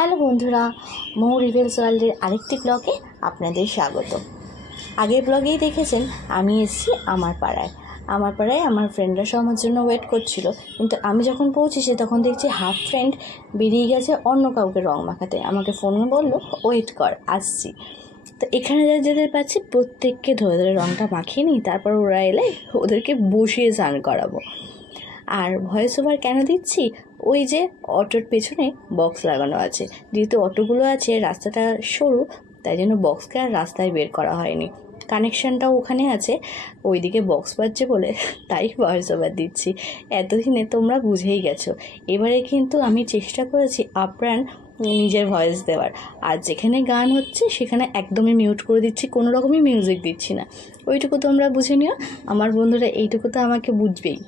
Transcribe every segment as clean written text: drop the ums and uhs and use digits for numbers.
Hello বন্ধুরা, মৌ rebels ওয়ার্ল্ডের আরেকটি ব্লগে আপনাদের স্বাগত। আগের ব্লগেই দেখেছেন আমি এসেছি আমার পাড়ায় আমার ফ্রেন্ডরা সব আমার জন্য ওয়েট করছিল, কিন্তু আমি যখন পৌঁছেছি তখন দেখছি হাফ ফ্রেন্ড বেরিয়ে গেছে অন্য কাউকে রং মাখাতে। আমাকে ফোনে বললো ওয়েট কর, আসছি। তো এখানে যাদের পাচ্ছি প্রত্যেককে ধরে ধরে রঙটা মাখিয়ে নিই, তারপর ওরা এলে ওদেরকে বসিয়ে স্নান করাবো। আর ভয়েস ওভার কেন দিচ্ছি, ওই যে অটোর পেছনে বক্স লাগানো আছে, যেহেতু অটোগুলো আছে রাস্তাটা সরু, তাই জন্য বক্সকে আর রাস্তায় বের করা হয়নি, কানেকশানটাও ওখানে আছে, ওইদিকে বক্স বাজছে বলে তাই ভয়েস ওভার দিচ্ছি। এতদিনে তোমরা বুঝেই গেছো। এবারে কিন্তু আমি চেষ্টা করেছি আপ্রাণ নিজের ভয়েস দেওয়ার, আর যেখানে গান হচ্ছে সেখানে একদমই মিউট করে দিচ্ছি, কোনো রকমই মিউজিক দিচ্ছি না। ওইটুকু তোমরা বুঝে নিও, আমার বন্ধুরা এইটুকু তো আমাকে বুঝবেই।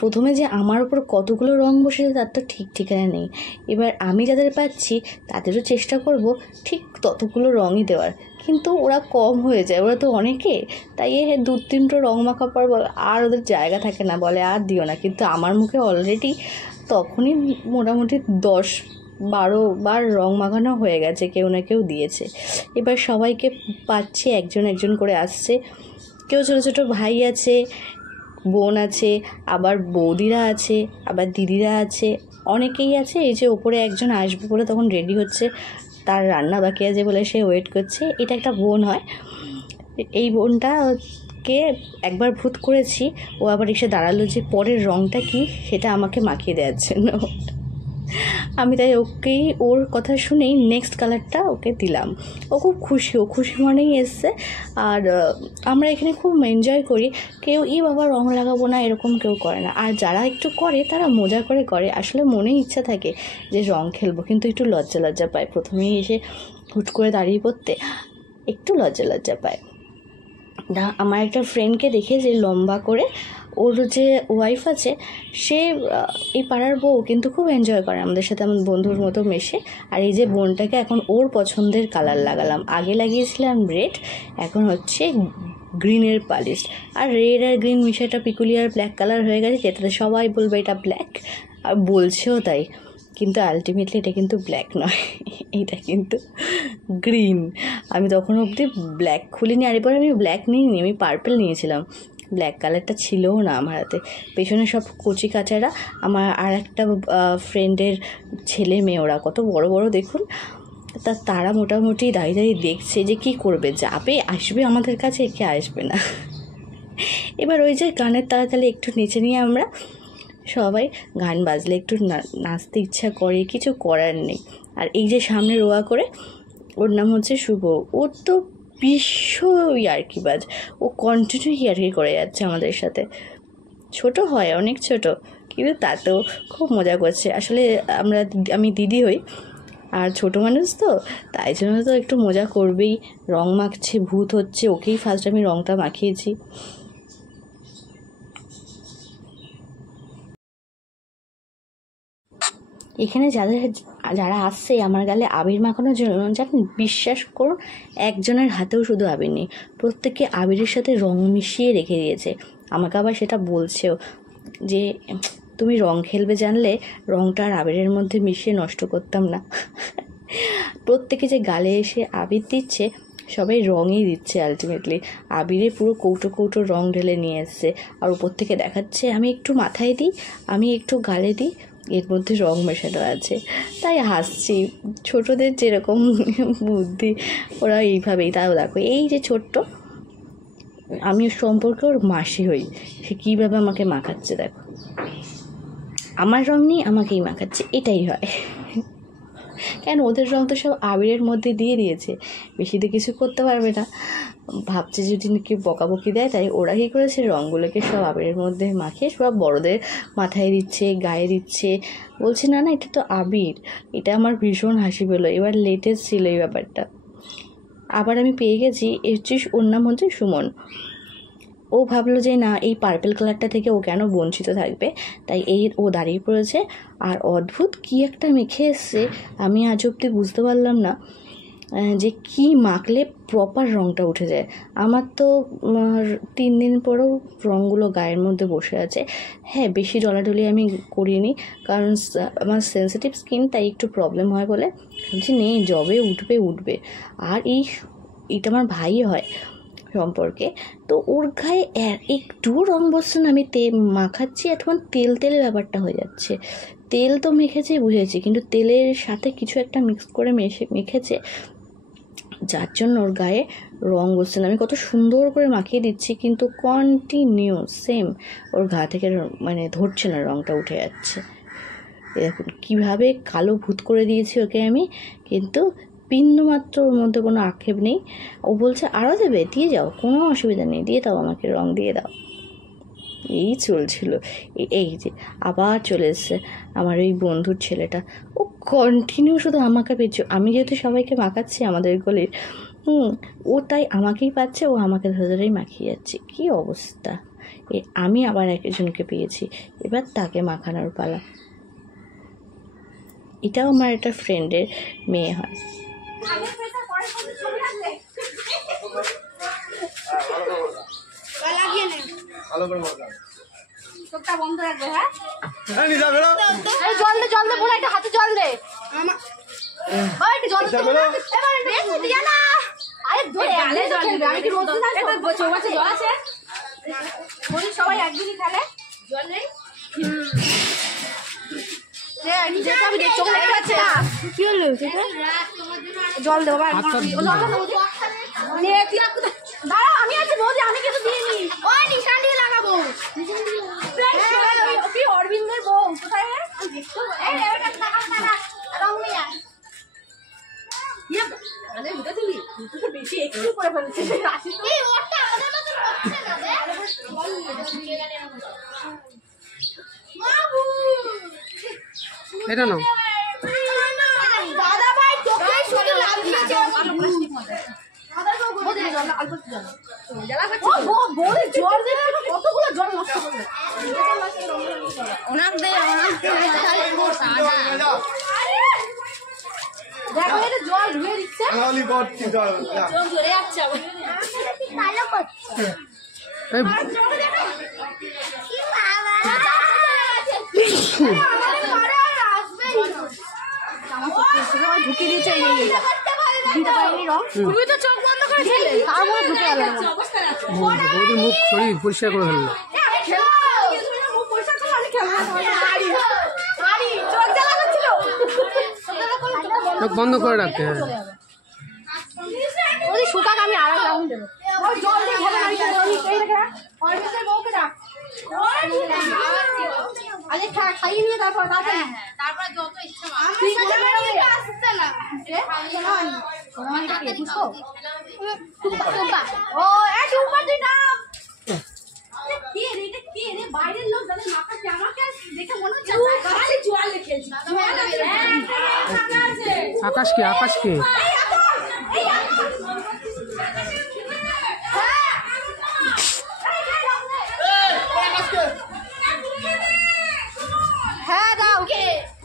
প্রথমে যে আমার উপর কতগুলো রং বসেছে তার তো ঠিক ঠিকানা নেই। এবার আমি যাদের পাচ্ছি তাদেরও চেষ্টা করব ঠিক ততগুলো রঙই দেওয়ার, কিন্তু ওরা কম হয়ে যায়, ওরা তো অনেকে, তাই 2-3টো রং মাখার পর আর ওদের জায়গা থাকে না, বলে আর দিও না। কিন্তু আমার মুখে অলরেডি তখনই মোটামুটি 10-12 বার রং মাখানো হয়ে গেছে, কেউ না কেউ দিয়েছে। এবার সবাইকে পাচ্ছি, একজন একজন করে আসছে। কেউ ছোটো ছোটো ভাই আছে, বোন আছে, আবার বৌদিরা আছে, আবার দিদিরা আছে, অনেকেই আছে। এই যে ওপরে একজন আসবে বলে তখন রেডি হচ্ছে, তার রান্না বাকি আছে বলে সে ওয়েট করছে। এটা একটা বোন হয়। এই বোনটাকে একবার ভূত করেছি, ও আবার এসে দাঁড়ালো যে পরের রঙটা কি সেটা আমাকে মাখিয়ে দেওয়ার জন্য। আমি তাই ওকেই, ওর কথা শুনেই নেক্সট কালারটা ওকে দিলাম। ও খুব খুশি, ও খুশি মনেই এসছে। আর আমরা এখানে খুব এনজয় করি, কেউ বাবা রং লাগাবো না এরকম কেউ করে না। আর যারা একটু করে তারা মজা করে, আসলে মনেই ইচ্ছা থাকে যে রং খেলবো, কিন্তু একটু লজ্জা পায়। প্রথমেই এসে হুট করে দাঁড়িয়ে পড়তে একটু লজ্জা পায়। না, আমার একটা ফ্রেন্ডকে দেখে যে লম্বা করে, ওর যে ওয়াইফ আছে সে এই পাড়ার বউ, কিন্তু খুব এনজয় করে আমাদের সাথে, আমার বন্ধুর মতো মেশে। আর এই যে বোনটাকে এখন ওর পছন্দের কালার লাগালাম, আগে লাগিয়েছিলাম রেড, এখন হচ্ছে গ্রিনের পালিশ। আর রেড আর গ্রিন মিশাটা পিকুলিয়ার ব্ল্যাক কালার হয়ে গেছে, যেটাতে সবাই বলবে এটা ব্ল্যাক, আর বলছেও তাই। কিন্তু আলটিমেটলি এটা কিন্তু ব্ল্যাক নয়, এটা কিন্তু গ্রিন। আমি তখন অবধি ব্ল্যাক খুলিনি, আর এরপর আমি ব্ল্যাক নিইনি, আমি পার্পল নিয়েছিলাম। ব্ল্যাক কালারটা ছিলও না আমার হাতে। পেছনে সব কচি কাচারা, আমার আর একটা ফ্রেন্ডের ছেলে মেয়ে, ওরা কত বড় বড় দেখুন। তারা মোটামুটি দাঁড়িয়ে দেখছে যে কি করবে, যাবে আসবে আমাদের কাছে, কে আসবে না। এবার ওই যে গানের তাড়াতাড়ি একটু নেচে নিয়ে আমরা সবাই, গান বাজলে একটু নাচতে ইচ্ছা করে, কিছু করার নেই। আর এই যে সামনে রোয়া করে, ওর নাম হচ্ছে শুভ, ওর তো বিশ্ব ইয়ার্কিবাজ, ও কন্টিনিউ ইয়ার্কি করে যাচ্ছে আমাদের সাথে। ছোট হয়, অনেক ছোট, কিন্তু তাতেও খুব মজা করছে। আসলে আমি দিদি হই, আর ছোট মানুষ তো, তাই জন্য তো একটু মজা করবেই। রং মাখছে, ভূত হচ্ছে, ওকেই ফার্স্ট আমি রংটা মাখিয়েছি। এখানে যারা আসছে আমার গালে আবির মাখানোর জন্য, জানেন, বিশ্বাস করুন একজনের হাতেও শুধু আবির নেই, প্রত্যেকে আবিরের সাথে রং মিশিয়ে রেখে দিয়েছে। আমাকে আবার সেটা বলছেও যে তুমি রং খেলবে জানলে রংটা আর আবিরের মধ্যে মিশিয়ে নষ্ট করতাম না। প্রত্যেকে যে গালে এসে আবির দিচ্ছে, সবাই রঙই দিচ্ছে আলটিমেটলি। আবিরে পুরো কৌটো রং ঢেলে নিয়ে এসছে, আর উপর থেকে দেখাচ্ছে আমি একটু মাথায় দিই, আমি একটু গালে দিই, এর মধ্যে রং মেশানো আছে। তাই হাসছি, ছোটদের যেরকম বুদ্ধি ওরা এইভাবেই। তাও দেখো এই যে ছোট্ট, আমি সম্পর্কে ওর মাসি হই, সে কীভাবে আমাকে মাখাচ্ছে দেখো, আমার রং নিয়ে আমাকেই মাখাচ্ছে, এটাই হয়। কেন, ওদের রং তো সব আবিরের মধ্যে দিয়ে দিয়েছে, বেশি তো কিছু করতে পারবে না, ভাবছে যদি কেউ বকাবকি দেয়, তাই ওরা কী করেছে রঙগুলোকে সব আবিরের মধ্যে মাখিয়ে সব বড়দের মাথায় দিচ্ছে, গায়ে দিচ্ছে। বলছে না এটা তো আবির। এটা আমার ভীষণ হাসি পেলো, এবার লেটেস্ট ছিল এই ব্যাপারটা। আবার আমি পেয়ে গেছি, ওর নাম হচ্ছে সুমন। ও ভাবলো যে না, এই পার্পল কালারটা থেকে ও কেন বঞ্চিত থাকবে, তাই ও দাঁড়িয়ে পড়েছে। আর অদ্ভুত কি একটা মেখে এসছে, আমি আজ অব্দি বুঝতে পারলাম না। যে কি মাখলে প্রপার রঙটা উঠে যায়। আমার তো 3 দিন পরেও রঙগুলো গায়ের মধ্যে বসে আছে। হ্যাঁ, বেশি ডলাডলি আমি করিনি, কারণ আমার সেন্সিটিভ স্কিন, তাই একটু প্রবলেম হয় বলে ভাবছি নেই, জবে উঠবে। আর এইটা আমার ভাই হয় সম্পর্কে, তো ওর গায়ে একটুও রঙ বসছে না। আমি মাখাচ্ছি, এখন তেলের ব্যাপারটা হয়ে যাচ্ছে। তেল তো মেখেছে বুঝেছি, কিন্তু তেলের সাথে কিছু একটা মিক্স করে মেখেছে, যার জন্য ওর গায়ে রঙ বসছে না। আমি কত সুন্দর করে মাখিয়ে দিচ্ছি, কিন্তু কন্টিনিউ সেম ওর গা থেকে মানে ধরছে না, রঙটা উঠে যাচ্ছে। দেখুন কীভাবে কালো ভূত করে দিয়েছি ওকে আমি, কিন্তু বিন্দুমাত্র ওর মধ্যে কোনো আক্ষেপ নেই। ও বলছে আরও দেবে, দিয়ে যাও, কোনো অসুবিধা নেই, দিয়ে দাও আমাকে, রঙ দিয়ে দাও। এই চলছিল। এই যে আবার চলে এসছে আমার ওই বন্ধুর ছেলেটা, ও কন্টিনিউ শুধু আমাকে পেয়েছে। আমি যেহেতু সবাইকে মাখাচ্ছি আমাদের গলির, ও তাই আমাকেই পাচ্ছে, ও আমাকে ধরেই মাখিয়ে যাচ্ছে। কী অবস্থা! আমি আবার একজনকে পেয়েছি, এবার তাকে মাখানোর পালা। এটাও আমার একটা ফ্রেন্ডের মেয়ে হয়। বন্ধ রাখবে। হ্যাঁ জল দে বলে, একটা হাতে জল দে। সবাই একদিনই খেলে, জল নেই। জল দেবো, দাঁড়া আমি আছি বৌদি, আমি কিন্তু দিইনি। ওই নিশান দিয়ে লাগাবো। অরবিন্দের বউ কোথায়? বেশি একটু করে ফেলছে। এটা না দাদা ভাই, তোকে শুধু লাভ দিয়েছে। কতগুলো জল নষ্ট করবে। দেখো এটা জল ধুয়ে দিচ্ছে, জল ঝরে যাচ্ছে। ঢুকিয়ে দিয়েছে, দিতে পারিনি রং। তুমি তো চোখ বন্ধ করেছিলে, তারপরে ঢুকে গেল। বৌদির মুখ শরীর পরিষ্কার করে ফেললো। চোখ বন্ধ করে রাখতে হবে। সুতাক আমি আর রাউন্ড দেবো। জল দিয়ে খাইয়ে নিয়ে তারপর যত ইচ্ছা বাইরের লোক যাদের মাখাচ্ছে, আমাকে দেখে মনে হচ্ছে জল লিখেছি। আকাশ কে হ্যাঁ দাও।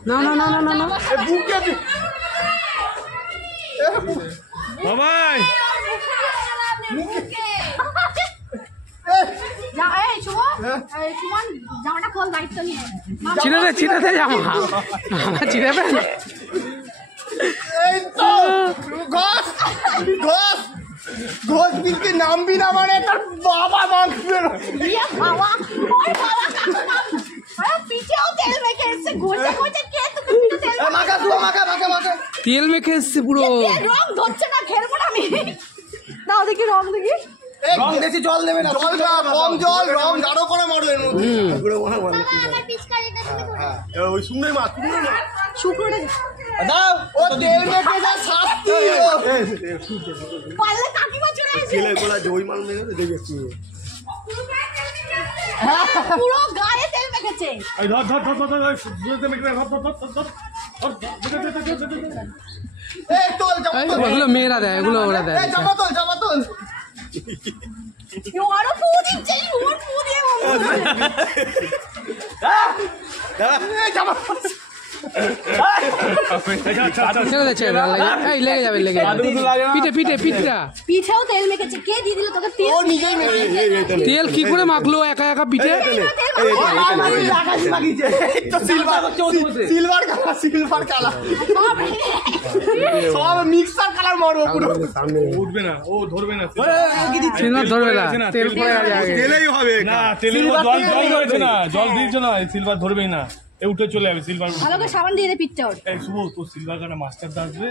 না বাবাই জামাটা খোল, দায়িত্ব নিয়ে। চিনাতে জামা আমার চিনাবে না। ঘোষ বিলকে নামবি না মানে তোর বাবা মাখবে। তেল মেখে এসছে পুরো, রং ধরছে না, খেলবো না আমি। দাও দেখি রং, দেখি রং বেশি জল দেবে না, জল না, কম জল, রং গাঢ় করে মারো এর মধ্যে। ওই সুন্দর মাছ শুকনোটা দাও, ও তেল মেখে যা শাস্তি। পারলে কাকিমা চলে আসে, ছেলে গোলা যে ওই মাল মেখে দেখেছি, পুরো গায়ে তেল মেখেছে। এই ধর এই তোল জামা তোল, এগুলো মেয়েরা দেয়, এগুলো ওরা দেয়। এই জামা তোল আরো ফু দিচ্ছে, ওর ফু দিয়ে এই জামা ছেড়ে দে, এই লেগে যাবে পিঠটা পিঠেও তেল মেখেছে, কে দিয়ে দিল তোকে তেল? ও নিজেই মেখেছে। তেল কি করে মাখলো একা একা পিঠে? সিলভার কালার সব মিক্সার কালার মারবো পুরো। উঠবে না, ও ধরবে না। সিলভার ধরবে না, তেল পড়ে গেছে আগে। তেলেই হবে না, তেলের জল হয়েছে না, জল দিয়েছো না, সিলভার ধরবেই না, এ উঠে চলে যাবে সিলভার। ভালো করে সাবান দিয়ে দে পিঠটা ওর। এই শুভ, তোর সিলভার কালার মাস্টারটা আসবে।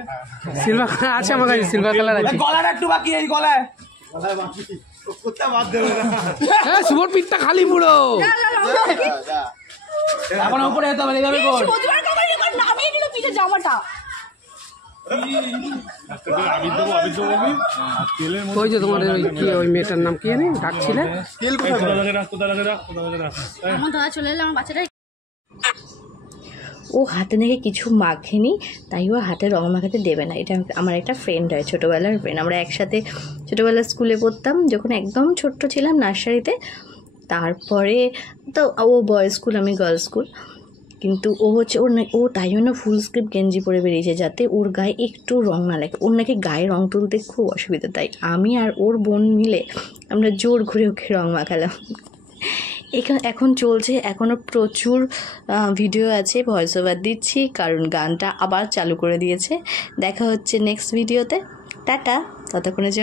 সিলভার কালার আছে আমার কাছে, সিলভার কালার আছে। গলাটা একটু বাকি, এই গলায় করতে বাদ দেবে না। হ্যাঁ, শুভর পিঠটা খালি পুরো। এখন উপরে যেতে হবে, এইভাবে কর। সজবার কামাই এবার নামিয়ে দিল পিঠে জামাটা। আবির দেবো বলবি। তেলের মধ্যে ওই যে তোমাদের ওই কি ওই মেয়েটার নাম কি জানি ডাকছিলে? তেল কোথায়? কোথা থেকে রাখ, কোথা থেকে রাখ। আমার দাদা চলে এলো, আমার বাচ্চাটা ও হাতে নাকি কিছু মাখেনি, তাই ও হাতে রং মাখাতে দেবে না। এটা আমার একটা ফ্রেন্ড হয়, ছোটোবেলার ফ্রেন্ড। আমরা একসাথে ছোটোবেলার স্কুলে পড়তাম, যখন একদম ছোট্ট ছিলাম নার্সারিতে। তারপরে তো ও বয়েজ স্কুল, আমি গার্লস স্কুল। কিন্তু ও হচ্ছে ও তাই জন্য ফুল স্লিভ গেঞ্জি পরে বেরিয়েছে, যাতে ওর গায়ে একটু রং না লাগে। ওর নাকি গায়ে রং তুলতে খুব অসুবিধা, তাই আমি আর ওর বোন মিলে আমরা জোর ঘুরে ওকে রং মাখালাম। এখন চলছে, এখনও প্রচুর ভিডিও আছে, ভয়েস ওভার দিচ্ছি কারণ গানটা আবার চালু করে দিয়েছে। দেখা হচ্ছে নেক্সট ভিডিওতে। টাটা, ততক্ষণের জন্য।